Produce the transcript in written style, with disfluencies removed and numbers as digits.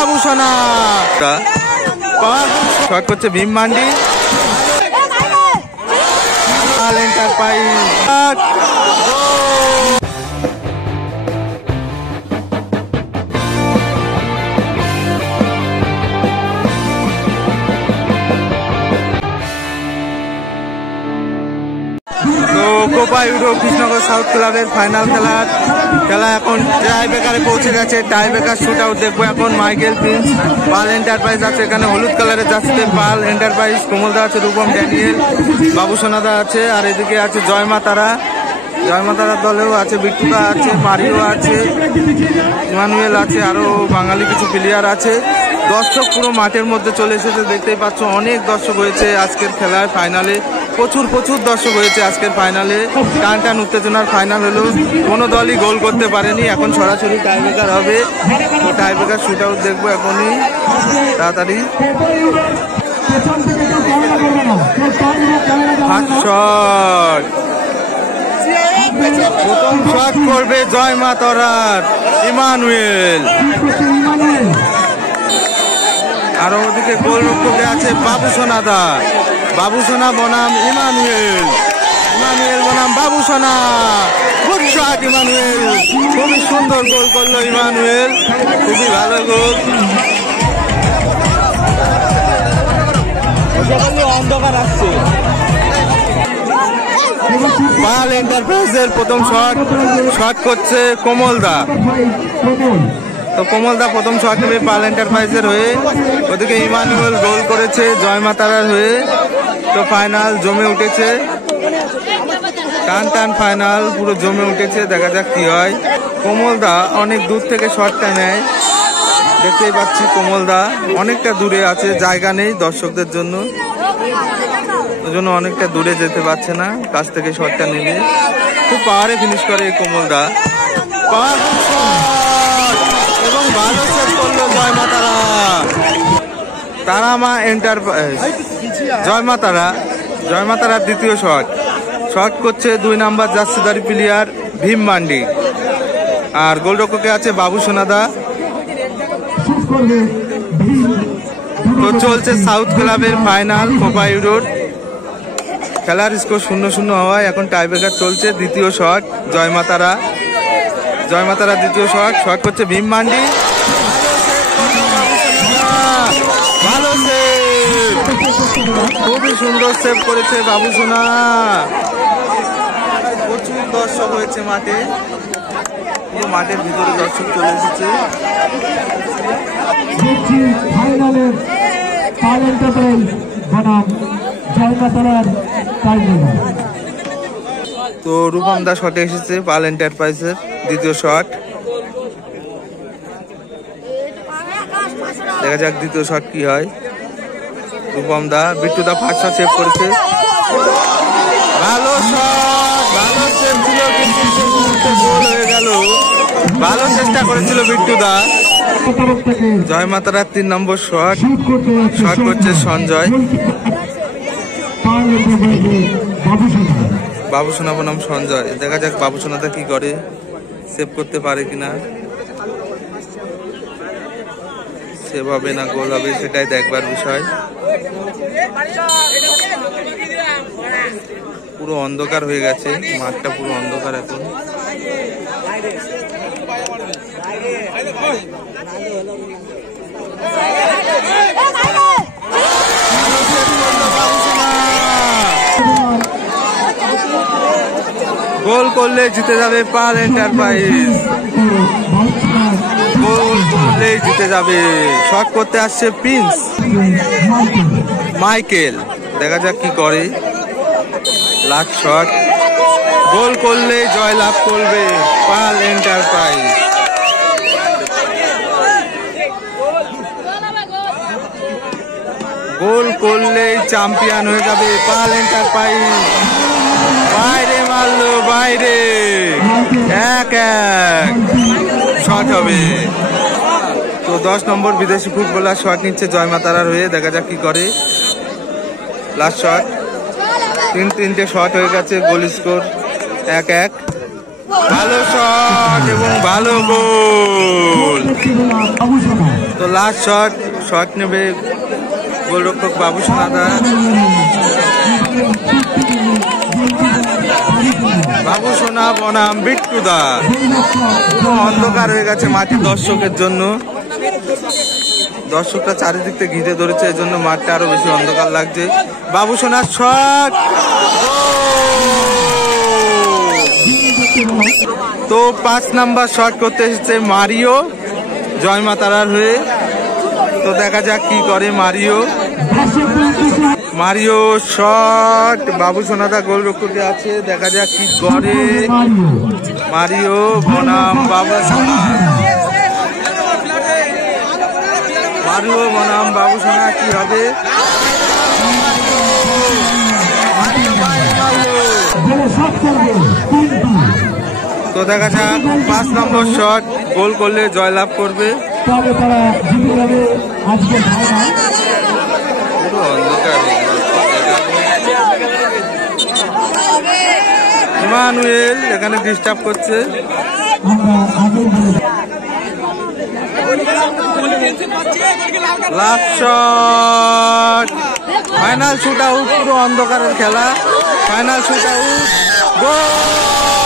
বাবুসোনা। Shot করছে Bhim Mandi. Copa Euro Krishnanagar south ক্লাবের final খেলা এখন টাই ব্রেকারে পৌঁছে গেছে। টাই ব্রেকার শুট আউট দেখবো এখন। মাইকেল প্রিন্স, পাল এন্টারপ্রাইজ আছে এখানে হলুদ কালারের যাচ্ছে। পাল এন্টারপ্রাইজ, কোমলদা আছে, রূপম ড্যানিয়েল, বাবুসোনাদা আছে, আর এদিকে আছে জয়মা তারা। জয়মা তারার দলেও আছে বিট্টুদা আছে, মারিও আছে, ইমানুয়েল আছে, আরো বাঙালি কিছু প্লেয়ার আছে। দর্শক পুরো মাঠের মধ্যে চলে এসেছে, দেখতেই পাচ্ছ। অনেক দর্শক হয়েছে আজকের খেলার ফাইনালে। প্রচুর দর্শক হয়েছে আজকের ফাইনালে। টান উত্তেজনার ফাইনাল হলো। কোনো দলই গোল করতে পারেনি। এখন সরাসরি টাইব্রেকার হবে। তো টাইব্রেকার শুট আউট দেখবো এখনই, তাড়াতাড়ি। প্রথম শট করবে জয়মা তরার ইমানুয়েল। আর ওদিকে গোলরক্ষকে আছে বাবুসোনাদা। বাবুসোনা বনাম ইমানুয়েল, ইমানুয়েল বনাম বাবুসোনা। গুড শট ইমানুয়েল, খুবই সুন্দর গোল করলো ইমানুয়েল, খুবই ভালো গোল। অন্ধকার আসছে। পাল এন্টারপ্রাইজের প্রথম শট করছে কোমলদা। তো কোমলদা প্রথম শট নেবে পাল এন্টারপ্রাইজের হয়ে। ওদিকে ইমানুয়েল গোল করেছে জয়মা তারার হয়ে। তো ফাইনাল জমে উঠেছে, টান ফাইনাল পুরো জমে উঠেছে। দেখা যাক কি হয়। কোমলদা অনেক দূর থেকে শটটা নেয়, দেখতেই পাচ্ছি। কোমলদা অনেকটা দূরে আছে, জায়গা নেই দর্শকদের জন্য, ওই জন্য অনেকটা দূরে যেতে পারছে না। কাছ থেকে শটটা নিলে খুব পাওয়ারে ফিনিশ করে এই কোমলদা। এবং ভালো সেভ করলো জয়মা তারা। তারামা এন্টারপ্রাইজ, জয়মা তারার দ্বিতীয় শট করছে 2 নাম্বার জার্সিধারী প্লেয়ার ভীম মান্ডি। আর গোলরক্ষকে আছে বাবুসোনাদা। তো চলছে সাউথ ক্লাবের ফাইনাল কোপা ইউরোর। খেলার স্কোর 0-0 হওয়ায় এখন টাইব্রেকার চলছে। দ্বিতীয় শট জয়মা তারা দ্বিতীয় শট করছে ভীম মান্ডি। ভালো সেভ, খুবই সুন্দর সেভ করেছে বাবুসোনা। প্রচুর দর্শক হয়েছে মাঠে, মাঠের ভিতরে দর্শক চলে এসেছে। তো রূপম দা শটে এসেছে পাল এন্টারপ্রাইজের দ্বিতীয় শট। দেখা যাক দ্বিতীয় শট কি হয়। রূপম দা, বিট্টু দা ফার্স্ট শট সেভ করেছে। ভালো শট, ভালো সেভ ছিল কিন্তু গোল হয়ে গেল। ভালো চেষ্টা করেছিল বিট্টু দা। জয়মা তারার 3 নম্বর শট করছে সঞ্জয়। বাবুসোনা বনাম সঞ্জয়। দেখা যাক বাবুসোনাটা কি করে, সেভ করতে পারে কিনা। সেভ হবে না গোল হবে সেটাই দেখবার বিষয়। পুরো অন্ধকার হয়ে গেছে, মাঠটা পুরো অন্ধকার এখন। গোল করলে জিতে যাবে পাল এন্টারপ্রাইজ, গোল করলেই জিতে যাবে। শট করতে আসছে প্রিন্স মাইকেল, দেখা যাক কি করে। লাস্ট শট, গোল করলে জয় লাভ করবে পাল এন্টারপ্রাইজ। গোল করলেই চ্যাম্পিয়ন হয়ে যাবে পাল এন্টারপ্রাইজ। বাইরে মারলো, বাইরে 1-1 শট হবে। তো 10 নম্বর বিদেশি ফুটবলার শট নিচ্ছে জয়মা তারার হয়ে, দেখা যাক কি করে। লাস্ট শট, 3-3টে শট হয়ে গেছে, গোল স্কোর 1-1। ভালো শট এবং ভালো গোল। তো লাস্ট শট নেবে গোলরক্ষক বাবুসোনা দা। বাবুসোনা বনাম বিট্টু দা। অন্ধকার হয়ে গেছে মাঠে দর্শকের জন্য, দর্শকরা চারিদিক থেকে ঘিরে ধরেছে, এই জন্য মাঠটা আরো বেশি অন্ধকার লাগছে। বাবুসোনার শট, তো 5 নাম্বার শট করতে এসেছে মারিও জয়মাতারার হয়ে। তো দেখা যাক কি করে মারিও শট। বাবুসোনাদা গোলরক্ষকে আছে, দেখা যাক কি করে মারিও বনাম বাবুসোনা। মারিও বনাম বাবুসোনা কি হবে? তো দেখা যাক 5 নম্বর শট গোল করলে জয়লাভ করবে। ইমানুয়েল এখানে ডিস্টার্ব করছে। Last shot, final shoot out, পুরো অন্ধকারের খেলা, ফাইনাল শুট আউট, গোল।